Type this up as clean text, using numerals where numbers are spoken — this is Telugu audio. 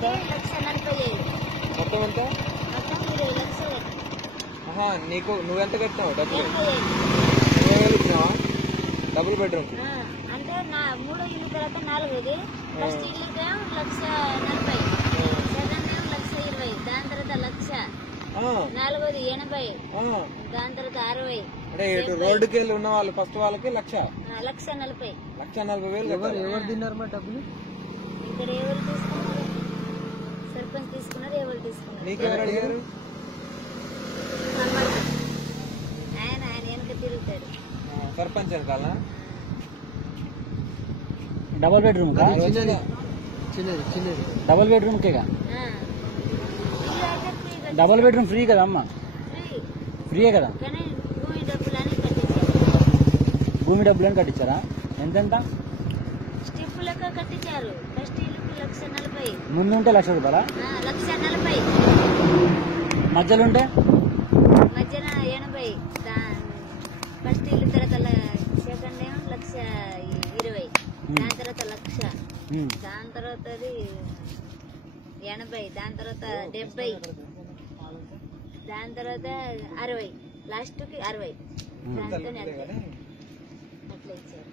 ఎంత? 1,45,000 మొత్తం ఎంత? మొత్తం 20 లక్షలు. నీకు నువ్వెంత కట్టినావు డబ్బులు? 80,000. 20,000 ఇచ్చినావా డబుల్ బెడ్రూమ్? అంటే 3 ఇల్లు తర్వాత 4ది. ఫస్ట్ ఇల్లుకేమో 1,40,000, సెకండ్ ఏమో 1,20,000, దాని తర్వాత 1,00,000, 4ది 80, దాని తర్వాత 60. అంటే ఇటు రోడ్డుకి వెళ్ళి ఉన్న వాళ్ళు ఫస్ట్ వాళ్ళకి 1,40,000. 1,40,000 ఎవరు తిన్నారు మా డబ్బులు? ఇక్కడ ఎవరు తీసుకున్నారు? సర్పంచ్ తీసుకున్నారు. ఎవరు తీసుకున్నారు? నీకెవరు అడిగారు? ఆయన వెనక తిరుగుతాడు. సర్పంచ్ వెనకాల డబుల్ బెడ్రూమ్ కా? చిన్నది డబుల్ బెడ్రూమ్ కేగా? ఇల్లు అయితే ఫ్రీ, డబుల్ బెడ్రూమ్ ఫ్రీ కదా అమ్మ? ఫ్రీయే కదా? కానీ భూమి డబ్బులని కట్టించారు. భూమి డబ్బులని కట్టించారా? ఎంతెంత? స్టెప్ లెక్క కట్టించారు. ఫస్ట్ ఇల్లుకి 1,40,000, ముందు ఉంటే 1,00,000 రూపాయలా? 1,40,000, మధ్యలో ఉంటే మధ్యన 80. ఫస్ట్ ఇల్లు తర్వాత సెకండ్ ఏమో 1,20,000, దాని తర్వాత 1,00,000, దాని తర్వాత 80, దాని తర్వాత 70, దాని తర్వాత 60, లాస్ట్ కి 60. దాంతో అట్లా ఇచ్చారు.